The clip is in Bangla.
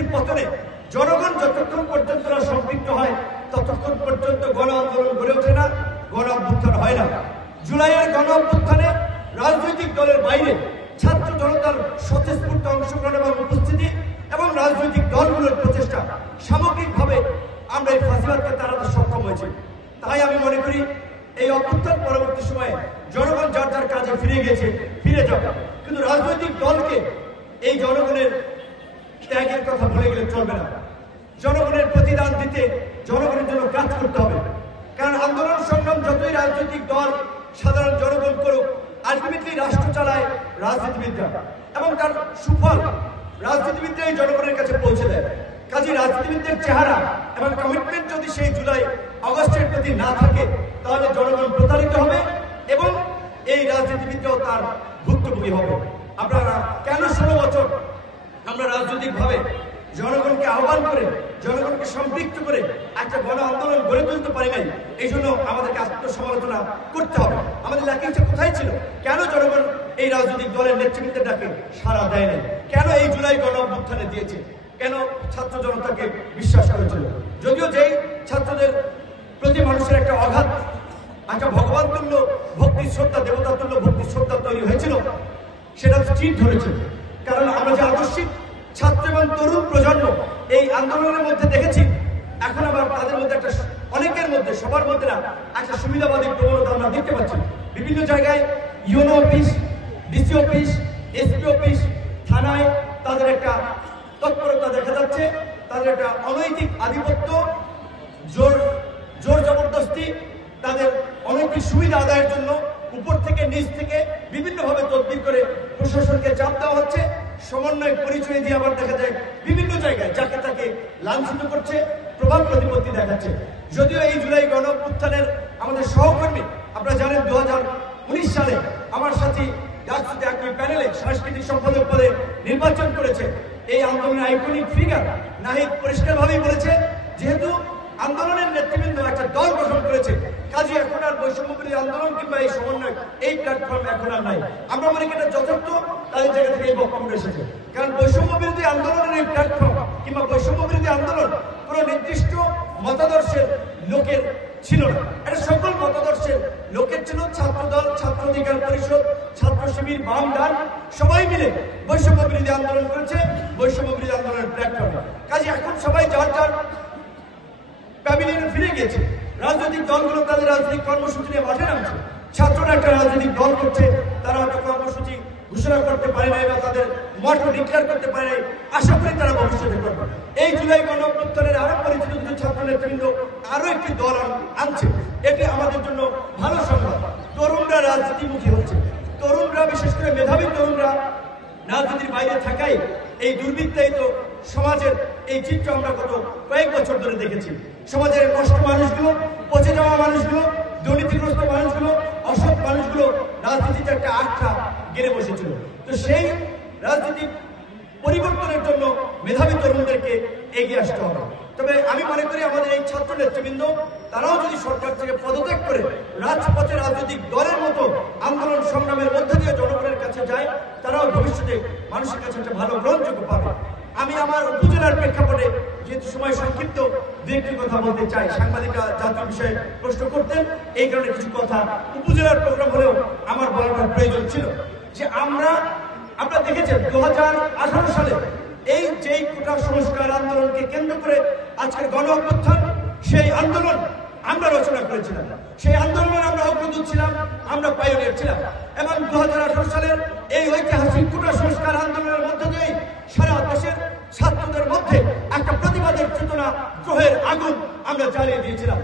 ফ্যাসিস্টের পতনে জনগণ যতক্ষণ পর্যন্ত সম্পৃক্ত হয় ততক্ষণ পর্যন্ত গণ আন্দোলন গড়ে ওঠে না, গণ অভ্যুত্থান হয় না। জুলাইয়ের গণ অভ্যুত্থানে রাজনৈতিক দলের বাইরে ছাত্র জনতার স্বতঃস্ফূর্ত অংশগ্রহণ এবং উপস্থিতি এবং রাজনৈতিক দলগুলোর প্রচেষ্টা সামগ্রিকভাবে আমরা এই ফাঁসিবাদকে তাড়াতে সক্ষম হয়েছি। তাই আমি মনে করি এই অভ্যুত্থান পরবর্তী সময়ে জনগণ যার যার কাজে ফিরে গেছে, ফিরে যাবে, কিন্তু রাজনৈতিক দলকে এই জনগণের ত্যাগের কথা ভুলে গেলে চলবে না। জনগণের প্রতিদান দিতে জনগণের জন্য কাজ করতে হবে। কারণ আন্দোলন সংগ্রাম যতই রাজনৈতিক দল সাধারণ জনগণ করুক, আলটিমেটলি রাষ্ট্র চালায় রাজনীতিবিদরা এবং তার সুফল রাজনীতিবিদরাই জনগণের কাছে পৌঁছে দেয়। কাজী রাজনীতিবিদদের চেহারা এবং কমিটমেন্ট যদি সেই জুলাই আগস্টের প্রতি না থাকে তাহলে জনগণ প্রতারিত হবে এবং এই রাজনীতিবিদরাও তার ভুক্তভোগী হবে। আপনারা কেন 16 বছর আমরা রাজনৈতিকভাবে জনগণকে আহ্বান করে জনগণকে সম্পৃক্ত করে একটা গণ আন্দোলন গড়ে তুলতে পারি নাই? এই জন্য আমাদেরকে আত্মসমালোচনা করতে হবে। আমাদের ল্যাকিংটা কোথায় ছিল? কেন জনগণ এই রাজনৈতিক দলের নেতৃত্বের ডাকে সাড়া দেয় নাই? কেন এই জুলাই গণ অভ্যুত্থানে দিয়েছে? কেন ছাত্র জনতাকে বিশ্বাস করেছিল? যদিও যেই ছাত্রদের প্রতি মানুষের একটা অঘাত, একটা ভগবান তুল্য ভক্তি শ্রদ্ধা, দেবতা তুল্য ভক্তি শ্রদ্ধা তৈরি হয়েছিল, সেটা চিট ধরেছে। কারণ আমরা যে আদর্শিক ছাত্র এবং তরুণ প্রজন্ম এই আন্দোলনের মধ্যে দেখেছি, এখন আবার তাদের মধ্যে একটা, অনেকের মধ্যে, সবার মধ্যে না, একটা সুবিধাবাদী প্রবণতা আমরা দেখতে পাচ্ছি। বিভিন্ন জায়গায় UNO office, DC office, SP office, থানায় তাদের একটা তৎপরতা দেখা যাচ্ছে, তাদের একটা অনৈতিক আধিপত্য, জোর জবরদস্তি, তাদের অনৈতিক সুবিধা আদায়ের জন্য উপর থেকে নিচ থেকে বিভিন্নভাবে তদবির করে প্রশাসনকে চাপ দেওয়া হচ্ছে। সমন্বয় পরিচয় দিয়ে আবার দেখা যায় বিভিন্ন জায়গায় যাকে তাকে লাঞ্ছিত করছে, প্রভাব প্রতিপত্তি দেখাচ্ছে। যদিও এই জুলাই গণ অভ্যুত্থানের আমাদের সহকর্মী, আপনারা জানেন 2019 সালে আমার সাথে রাজনীতি একই প্যানেলে সাংস্কৃতিক সম্পাদক পদে নির্বাচন করেছে এই আন্দোলনের আইকনিক ফিগার নাহিদ পরিষ্কারভাবেই বলেছে, যেহেতু আন্দোলনের নেতৃবৃন্দ একটা দল গঠন করেছে, কাজে এখন আর বৈষম্য বিরোধী আন্দোলন কিংবা এই সমন্বয়, এই প্ল্যাটফর্ম এখন আর নাই। আমরা মনে করি এটা যথার্থ, তাদের জায়গা থেকে এই বক্তব্য এসেছে। কারণ বৈষম্য বিরোধী আন্দোলনের এই প্ল্যাটফর্ম কিংবা বৈষম্য বিরোধী আন্দোলন কোনো নির্দিষ্ট মতাদর্শের লোকের ছিল না, এটা সকল মতাদর্শের লোকের ছিল। ছাত্রদল, ছাত্র অধিকার পরিষদ, ছাত্র শিবির, বাম ডান সবাই মিলে বৈষম্য বিরোধী আন্দোলন করেছে, বৈষম্য বিরোধী আন্দোলনের প্ল্যাটফর্মে। কাজে এখন সবাই যার যার প্যাভিলিয়নে ফিরে গেছে। রাজনৈতিক দলগুলো তাদের রাজনৈতিক কর্মসূচি নিয়ে মাঠে নামছে। ছাত্ররা একটা রাজনৈতিক দল করছে, তারা একটা কর্মসূচি ঘোষণা করতে পারে নাই বা তাদের মঠও ডিক্লেয়ার করতে পারে নাই। আশা করি তারা ভবিষ্যতে করবে। এই জুলাই গণ অভ্যুত্থানের আরো পরিচিত কিছু ছাত্র নেতৃবৃন্দ আরো একটি দল আনছে, এটি আমাদের জন্য ভালো সংবাদ। তরুণরা রাজনীতিমুখী হচ্ছে, তরুণরা, বিশেষ করে মেধাবী তরুণরা রাজনীতির বাইরে থাকায় এই দুর্বৃত্তায়িত সমাজের এই চিত্র আমরা গত কয়েক বছর ধরে দেখেছি। সমাজের নষ্ট মানুষগুলো, পচে যাওয়া মানুষগুলো, দুর্নীতিগ্রস্ত মানুষগুলো, অসৎ মানুষগুলো রাজনীতিতে একটা আখড়া গেড়ে বসেছিল। তো সেই রাজনীতিক পরিবর্তনের জন্য মেধাবী তরুণদেরকে এগিয়ে আসতে হবে। তবে আমি মনে করি আমাদের এই ছাত্র নেতৃবৃন্দ তারাও যদি সরকার থেকে পদত্যাগ করে রাজপথে রাজনৈতিক দলের মতো আন্দোলন সংগ্রামের মধ্যে দিয়ে জনগণের কাছে যায়, তারাও ভবিষ্যতে মানুষের কাছে একটা ভালো গ্রহণযোগ্য পাবে। আমি আমার উপজেলার প্রেক্ষাপটে, যেহেতু সময় সংক্ষিপ্ত, দু একটি কথা বলতে চাই। সাংবাদিকরা জাতীয় বিষয়ে প্রশ্ন করতেন, এই কারণে কিছু কথা উপজেলার প্রোগ্রাম হলেও আমার বলার প্রয়োজন ছিল। যে আমরা দেখেছেন 2018 সালে এই যেই কোটা সংস্কার আন্দোলনকে কেন্দ্র করে আজকের গণ অভ্যুত্থান, সেই আন্দোলন আমরা রচনা করেছিলাম, সেই আন্দোলনের আমরা অগ্রদূত ছিলাম, আমরা পাইওনিয়ার ছিলাম। এবং 2018 সালের এই ঐতিহাসিক কোটা সংস্কার আন্দোলনের মধ্য দিয়েই সারা দেশের ছাত্রদের মধ্যে একটা প্রতিবাদের চেতনা, দ্রোহের আগুন আমরা জ্বালিয়ে দিয়েছিলাম।